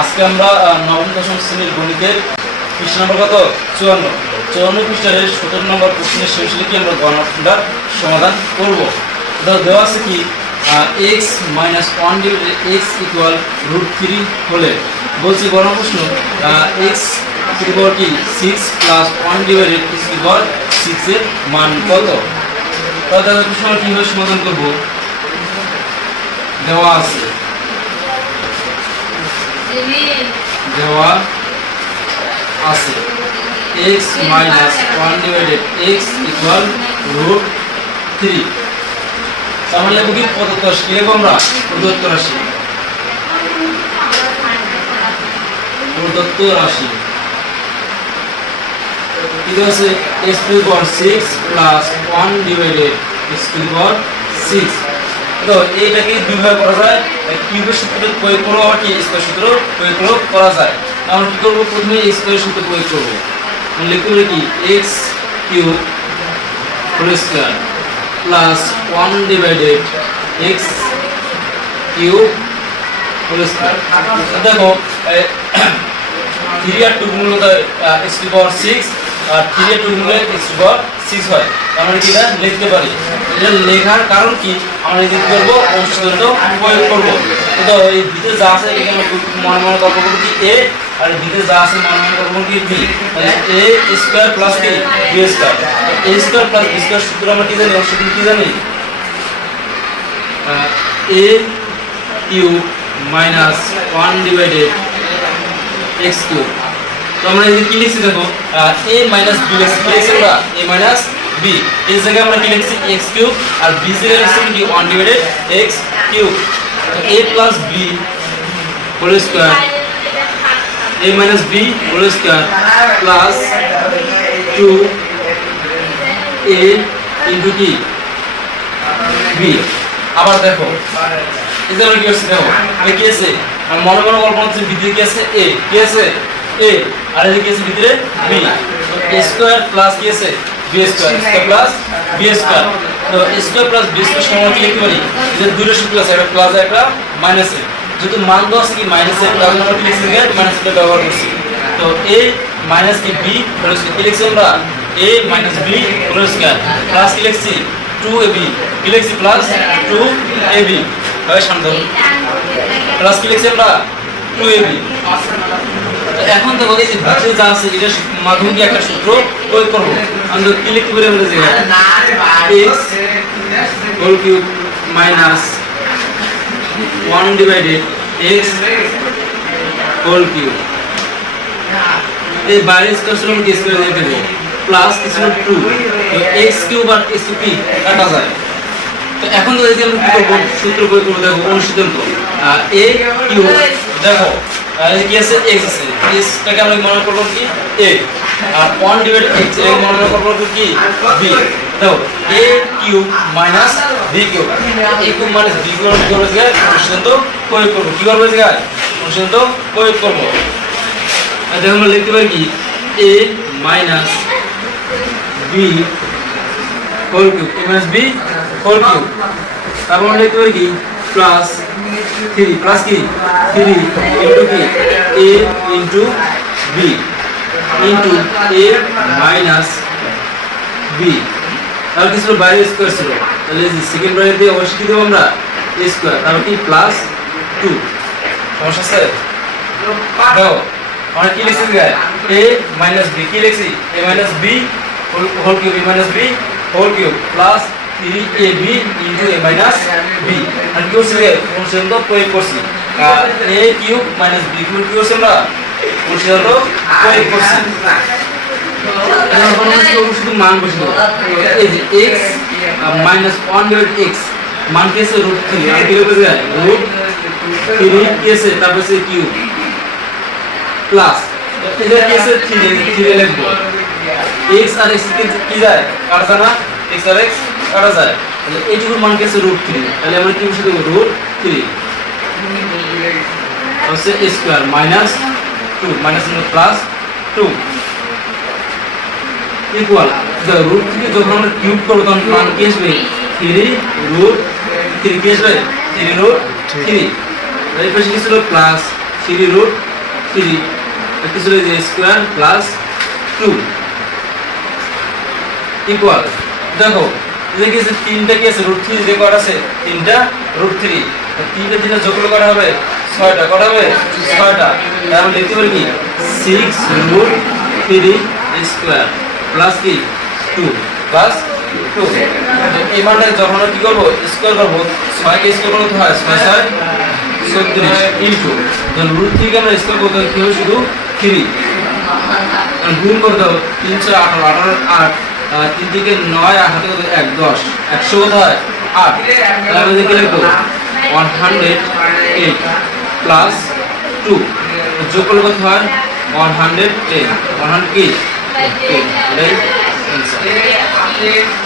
আজকে আমরা নবম দশম শ্রেণীর গণিতের পৃষ্ঠা নম্বর কত 54 পৃষ্ঠার 17 নম্বর প্রশ্নের শেষ লিখে আমরা গণনার সমাধান করব। দেওয়া আছে কি x minus 1 divided x equal √3 হলে বলছি গণনা প্রশ্ন x টু দি পাওয়ার কি 6 plus 1 divided x to the power 6 এর মান কত। তাহলে প্রশ্নটা কিভাবে সমাধান করব দেওয়া আছে x minus 1 divided x equal √3 তাহলে লিখব কি প্রদত্ত রাশি লিখব আমরা প্রদত্ত রাশি কি আছে x to the power 6 plus 1 divided x to the power 6। তো এইটাকে দুইভাবে করা যায়, কিউবের সূত্র প্রয়োগ করব আর কি স্কয়ার সূত্র প্রয়োগ করা যায়। আমরা কি করব প্রথমে স্কয়ার সূত্র প্রয়োগ করব, লিখব কি x cube whole square plus 1 divided x cube whole square. দেখো 3 আর 2 গুণ হলে x টু দি পাওয়ার 6 আর 3 আর 2 গুণ হলে x টু দি পাওয়ার 6 হয়। আমরা কি এটা লিখতে পারি, এটা লেখার কারণ কি আমরা কি করব অংশগ্রহণটা প্রয়োগ করব। তো এই ভিতরে যা আছে এখানে মনে মনে কল্পনা করব কি a আর ভিতরে যা আছে মনে মনে কল্পনা কি b, মানে a স্কয়ার প্লাস কি b square. a square plus b square সূত্র আমরা কি জানি, অংশগ্রহণ কি জানি a cube minus 1 divided x cube. তো আমরা এই কি লিখছি দেখো a মাইনাস b লিখছি আমরা a মাইনাস b, এই জায়গায় আমরা কি লিখছি x কিউব আর b জায়গায় লিখছি কি 1 ডিভাইডেড x কিউব। তো a plus b whole square a minus b whole square plus 2a into কি b। আবার দেখো এই যে আমরা কি করছি দেখো এই কি আছে আর মনে মনে কল্পনা হচ্ছে ভিতরে কি আছে a, কি আছে a আর এই কি আছে ভিতরে b। তো a স্কয়ার প্লাস কি আছে b square plus b square. তো a square plus b square সমান কি লিখতে পারি, এই যে দুইটা সূত্র আছে একটা প্লাস একটা মাইনাস এ, যেহেতু মান দেওয়া আছে কি মাইনাস এ তাহলে আমরা কি লিখছি মাইনাস এটা ব্যবহার করছি। তো a মাইনাস কি b হোল স্কয়ার কি লিখছি আমরা a minus b whole square plus কি লিখছি 2ab কি লিখছি প্লাস 2ab হয় শান্ত প্লাস কি লিখছি আমরা 2ab। এখন দেখো এই যে ভিতরে যা আছে এটা মাধ্যমে কি একটা সূত্র প্রয়োগ করব। আমরা কি লিখতে পারি আমরা জায়গায় x whole cube minus 1 divided x whole cube, এই বাইরে স্কয়ার সূত্র কি স্কয়ার দিয়ে দেব প্লাস কিছু 2, তো x কিউব আর x কি কাটা যায়। তো এখন তো এই যে আমরা কি করব সূত্র প্রয়োগ করব, দেখো অনুসিদ্ধান্ত a কিউব দেখো কি আছে x আছে, x টাকে আমরা মনে করব কি a আর 1 ডিভাইডেড x এর মনে করব কি b। দেখো a cube minus b cube, a cube minus b cube কি করব জায়গায় অনুসিদ্ধান্ত প্রয়োগ করব, কি করব জায়গায় অনুসিদ্ধান্ত প্রয়োগ করব। দেখো আমরা লিখতে পারি কি a minus b whole cube, a minus b whole cube. তারপর আমরা লিখতে পারি কি প্লাস 3 প্লাস কি 3 ইনটু কি a into b into a minus b। তাহলে কি ছিল বাইরে স্কয়ার ছিল, তাহলে এই সেকেন্ড ব্র্যাকেট দিয়ে অবশ্যই কি দেব আমরা a স্কয়ার, তাহলে কি প্লাস 2। সমস্যা আছে দাও আমরা কি লিখছি গায় a মাইনাস b কি লিখছি a minus b whole cube a minus b whole cube plus 3ab into a minus b। আর কি হচ্ছে অনুসিদ্ধান্ত প্রয়োগ করছি a cube minus b cube কি হচ্ছে আমরা অনুসিদ্ধান্ত প্রয়োগ করছি। এখন আমরা শুধু মান বসিয়ে দেব, এই যে x মাইনাস 1 ডিভাইডেড x মান কি আছে √3 আর কি লিখতে যায় √3 কি আছে তারপর আছে কিউব প্লাস এটা কি আছে 3 লিখব, x আর x কি যায় কাটা যায় না, x আর x কাটা যায়, তাহলে এইটুকুর মান কি আছে √3, তাহলে আমরা কি বসিয়ে দেব √3 হচ্ছে a square minus 2 minus plus 2 equal √3 যখন আমরা কিউব করব তখন মান কি আসবে 3 √3 কি আসবে 3 √3। এই পাশে কি ছিল প্লাস 3√3 কিছু হলো যে স্কয়ার প্লাস 2 ইকুয়াল দেখো এই যে তিনটা কি আছে √3 যে কত আছে তিনটা √3 তিনটা দিনে যোগ করলে কত হবে 6টা কত হবে 6টা তাহলে লিখতে পারি কি 6√3 স্কয়ার প্লাস কি 2 প্লাস 2 এই মানটা যখন আমরা কি করব স্কয়ার করব 6 কে স্কয়ার করতে হয় 6 6 36 ইনটু যখন √3 কে আমরা স্কয়ার করতে কি হবে শুধু 3 গুণ করতে হবে 3 4 18 8 3 থেকে 9 আর হাতে 1 10 100 কত হয় 8 তাহলে আমরা কি লিখব 108 প্লাস 2 যোগ করলে কত হয় 110 100 কি এটাই आंसर